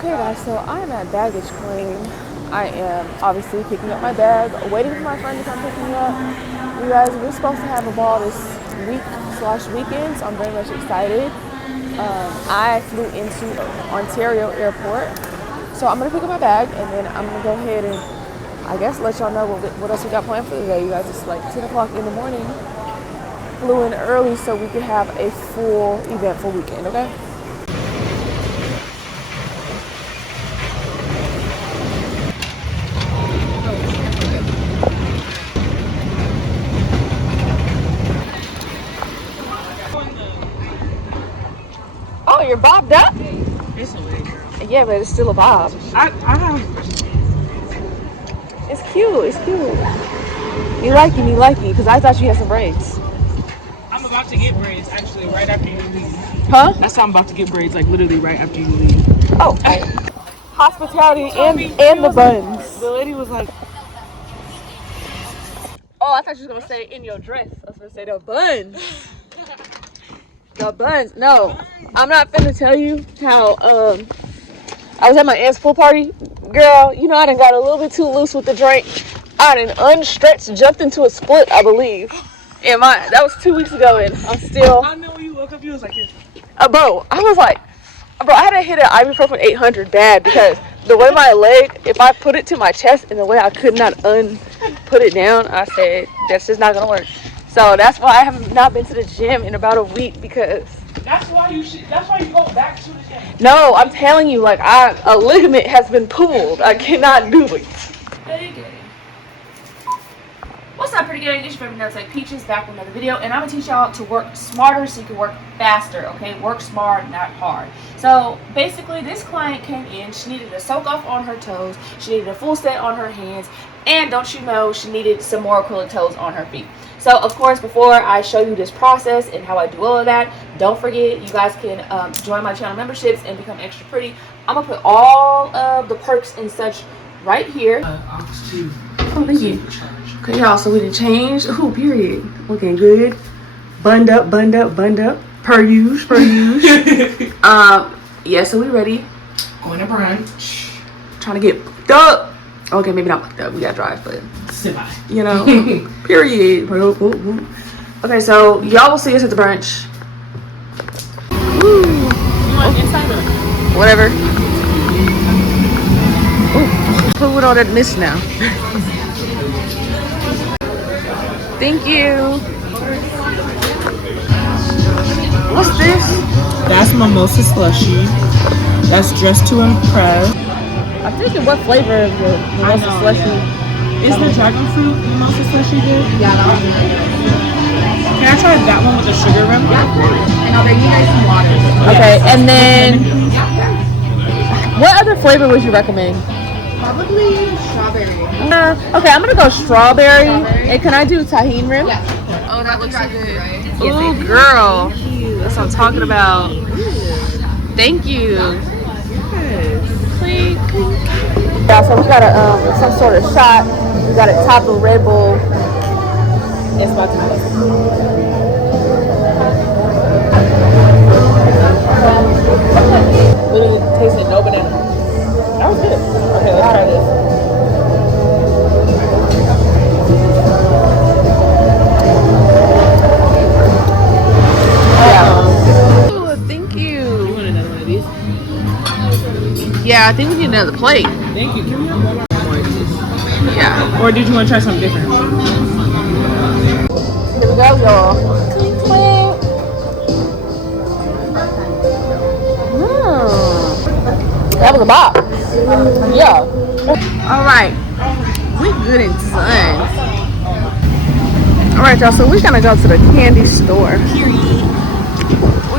Okay guys, so I am at baggage claim. I am obviously picking up my bag, waiting for my friend to come pick me up. You guys, we're supposed to have a ball this week/weekend, so I'm very much excited. I flew into Ontario Airport, so I'm gonna pick up my bag and then I'm gonna go ahead and I guess let y'all know what else we got planned for the day. You guys, it's like 10 o'clock in the morning. Flew in early so we could have a full eventful weekend, okay? Oh, you're bobbed up? It's a wig, girl. Yeah, but it's still a bob. I have. It's cute. It's cute. You like me, because I thought you had some braids. I'm about to get braids actually right after you leave. Huh? That's how I'm about to get braids, like literally right after you leave. Oh, hospitality and the buns. The lady was like, oh, I thought you was gonna say in your dress. I was gonna say the buns. The buns. No, I'm not finna tell you how I was at my aunt's pool party. Girl, you know I done got a little bit too loose with the drink. I done unstretched, jumped into a split, I believe. And that was 2 weeks ago, and I'm still. I know when you woke up, you was like this. Bro, I was like, bro, I had to hit an ibuprofen 800 bad because the way my leg, if I put it to my chest and the way I could not put it down, I said, that's just not gonna work. So that's why I have not been to the gym in about a week because. That's why you go back to the gym. No, I'm telling you, like a ligament has been pulled. I cannot do it. Hey gang. What's up, pretty gang? It's your favorite nuts like Peaches back with another video, and I'm gonna teach y'all to work smarter so you can work faster. Okay, work smart, not hard. So basically, this client came in. She needed a soak off on her toes. She needed a full set on her hands, and don't you know, she needed some more acrylic toes on her feet. So of course, before I show you this process and how I do all of that, don't forget you guys can join my channel memberships and become extra pretty. I'm gonna put all of the perks and such right here. Oh, thank you. Okay, y'all, so we done changed. Ooh, period. Looking good. Bunned up. Per use. Yeah, so we ready. Going to brunch. Trying to get booked up. Okay, maybe not booked up. We gotta drive, but you know, period. Okay, so y'all will see us at the brunch. Woo. You want inside or? Whatever. Ooh, put with all that mist now. Thank you. What's this? That's mimosa slushy. That's dressed to impress. I'm thinking what flavor of the mimosa slushy. Is the dragon fruit mimosa slushy good? Yeah, that one's good. Can I try that one with the sugar rim? Yeah, of course. And I'll bring you guys some water. Okay, and then what other flavor would you recommend? Probably strawberry. Okay, I'm gonna go strawberry. And can I do tahini rim? Yeah. Oh, that looks so good. Right? Ooh, girl. That's what I'm talking about. Thank you. Please. Yeah, so we got some sort of shot. We got it topped with Red Bull. It's about to be. Literally tasted no banana. That was good. Okay, let's try this. Yeah. Ooh, thank you. You want another one of these? Yeah, I think we need another plate. Thank you. Can we have one more of these? Yeah. Or did you want to try something different? Here we go, y'all. That was a bop. Yeah. All right. We good and done. All right, y'all. So we're gonna go to the candy store. Period.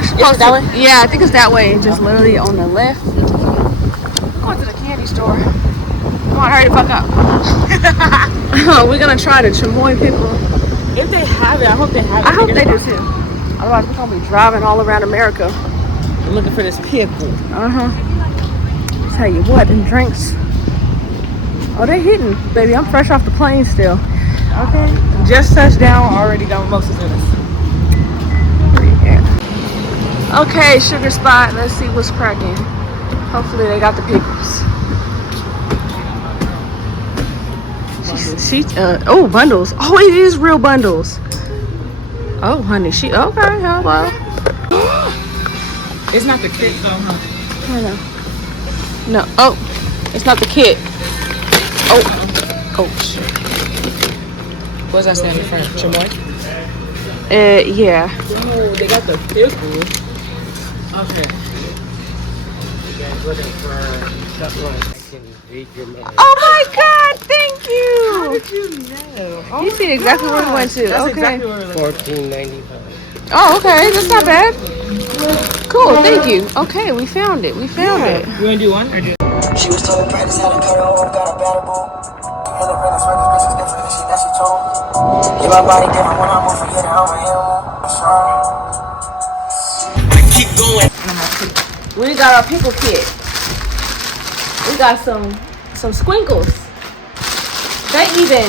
Is it that way? Yeah, I think it's that way. Just literally on the left. Going to the candy store. Come on, hurry the fuck up. We're gonna try the Chamoy pickle. If they have it, I hope they have it. I hope they do too. Otherwise, we're gonna be driving all around America. I'm looking for this pickle. Tell you what, them drinks. Oh, they hitting, baby. I'm fresh off the plane still. Okay. Just touched down, already got mimosas in us. Okay, sugar spot. Let's see what's cracking. Hopefully they got the pickles. She oh, bundles. Oh, it is real bundles. Oh, honey, okay, hello. It's not the kit though, huh? I know. No, oh, it's not the kit. Oh, oh shit. What's that stand in front? Chamoy? Yeah. Oh, they got the pickles. Okay. Oh my God! Thank you. How did you know? Oh, You see exactly where we went to. that's Okay. exactly where we went. $14.95. Oh, okay. That's not bad. Cool. Thank you. Okay, we found it. We found it. You wanna do one or do? She was told to practice how to cut her off, got a better boo. Independent circus, bitch is different than shit that she told me. Yeah, my body different when I move, forget it, I'm an animal. I'm sorry. I keep going. We got our pickle kit. We got some squinkles. They even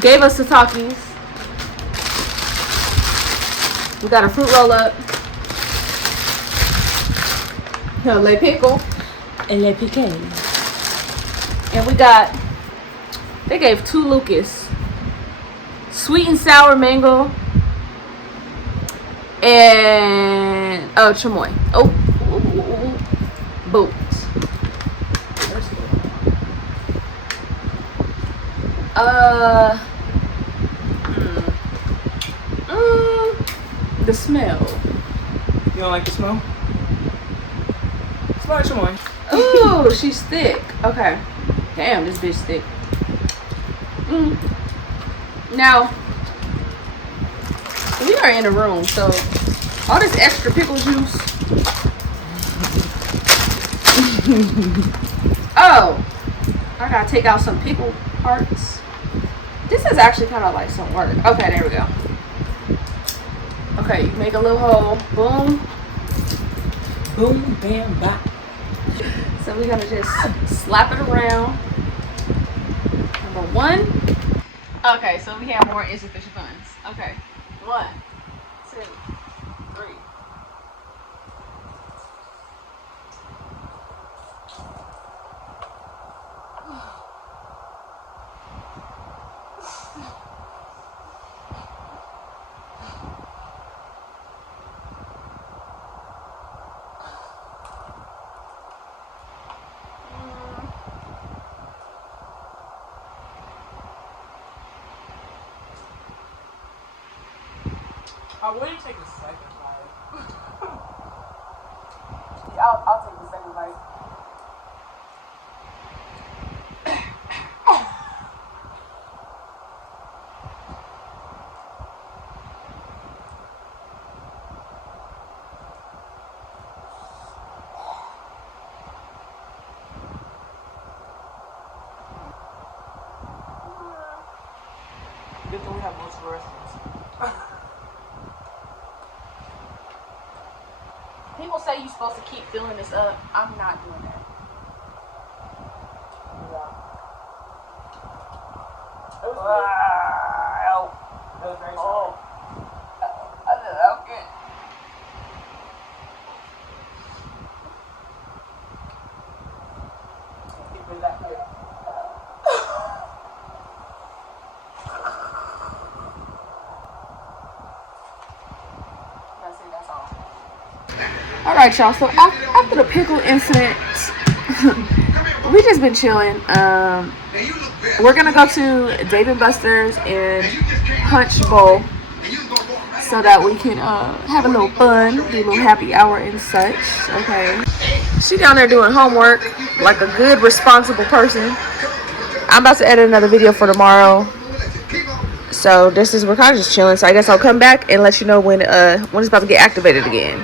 gave us the Takis. We got a fruit roll up. Le pickle. And le piqué. And they gave 2 Lucas. Sweet and sour mango. And, chamoy. Oh, boat. The smell. You don't like the smell? Smell like chamoy. Ooh, she's thick. Okay. Damn, this bitch thick. Now, we are in a room, so all this extra pickle juice. Oh, I gotta take out some pickle parts. This is actually kind of like some work. Okay, there we go. Okay, you make a little hole. Boom. Boom, bam, bop. So we're gonna just slap it around. Number 1. Okay, so we have more insufficient funds. Okay, 1, 2, 3. I wouldn't take a second bite. I'll take the second bite. Good thing we have multiple restaurants. People say you're supposed to keep filling this up. I'm not doing that. It was very Oh. Okay. Keep it that way. That's all. All right, y'all. So after the pickle incident, we just been chilling. We're gonna go to Dave & Buster's and Punch Bowl so that we can have a little fun, do a little happy hour and such. Okay. She down there doing homework like a good, responsible person. I'm about to edit another video for tomorrow. So we're kind of just chilling. So I guess I'll come back and let you know when it's about to get activated again.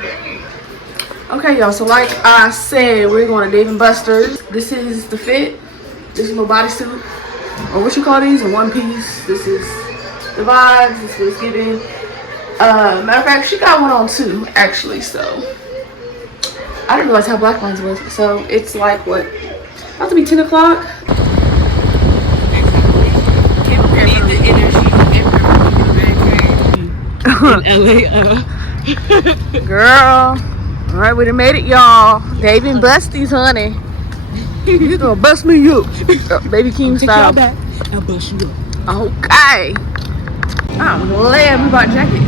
Okay, y'all. So like I said, we're going to Dave & Buster's. This is the fit. This is my bodysuit, or what you call these, a one piece. This is the vibes. This is what's giving. Matter of fact, she got one on too, actually. So I didn't realize how black mine was. So it's like what? About to be 10 o'clock. In LA, Girl, All right, we done made it, y'all. They been busties, honey. You gonna bust me up, baby King style. Back. I'll bust you up. Okay. I'm glad we bought jackets.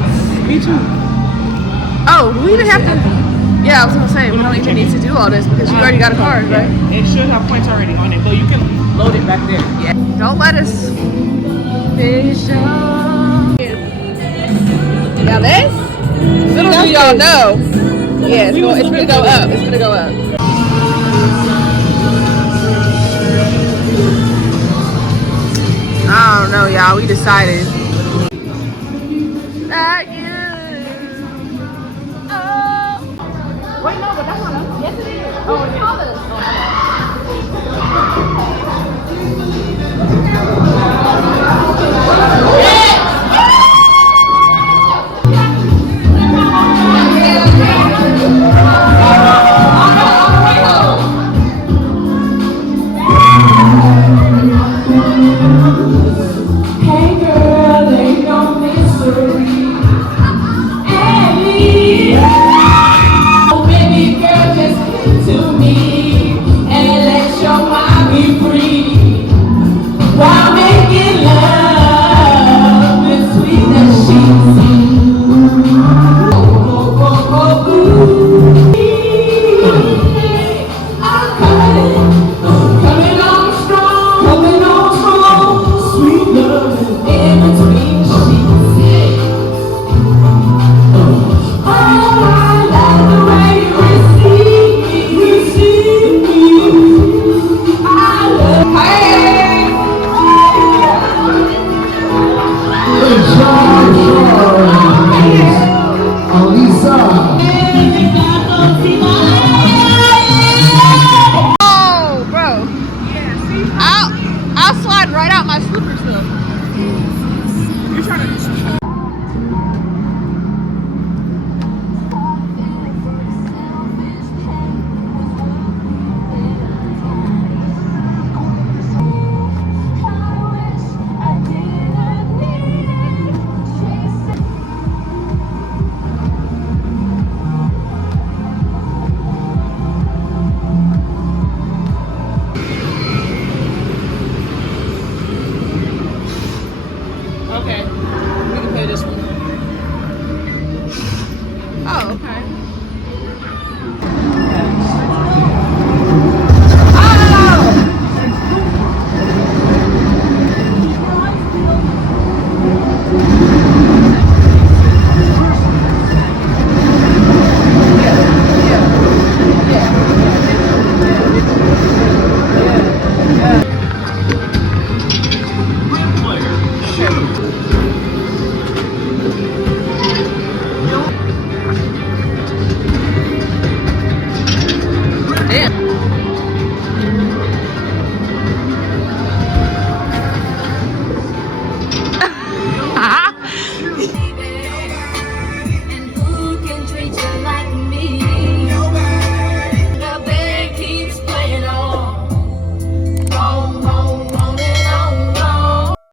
Me too. Oh, do we even have to? Yeah, I was gonna say we don't even need to do all this because you already got a card, right? It should have points already on it, but you can load it back there. Yeah. Don't let us. Now this, little do y'all know. Yeah, it's gonna go up. It's gonna go up. I don't know, y'all. We decided. Not you. Oh. Wait, no, but that's not us. Yes, it is. Oh, it is. Hey girl, ain't no mystery. Annie, oh baby girl, just come to me and let your mind be free. While making love with sweet as she sings. Oh, oh, oh, oh, ooh. I'm coming on strong, sweet love in between sheets. Oh, I love the way you receive me. I love, hey. Oh, bro. I'll slide right out my slippers though. You're trying to. Okay, we can pay this one. Oh, okay. Damn.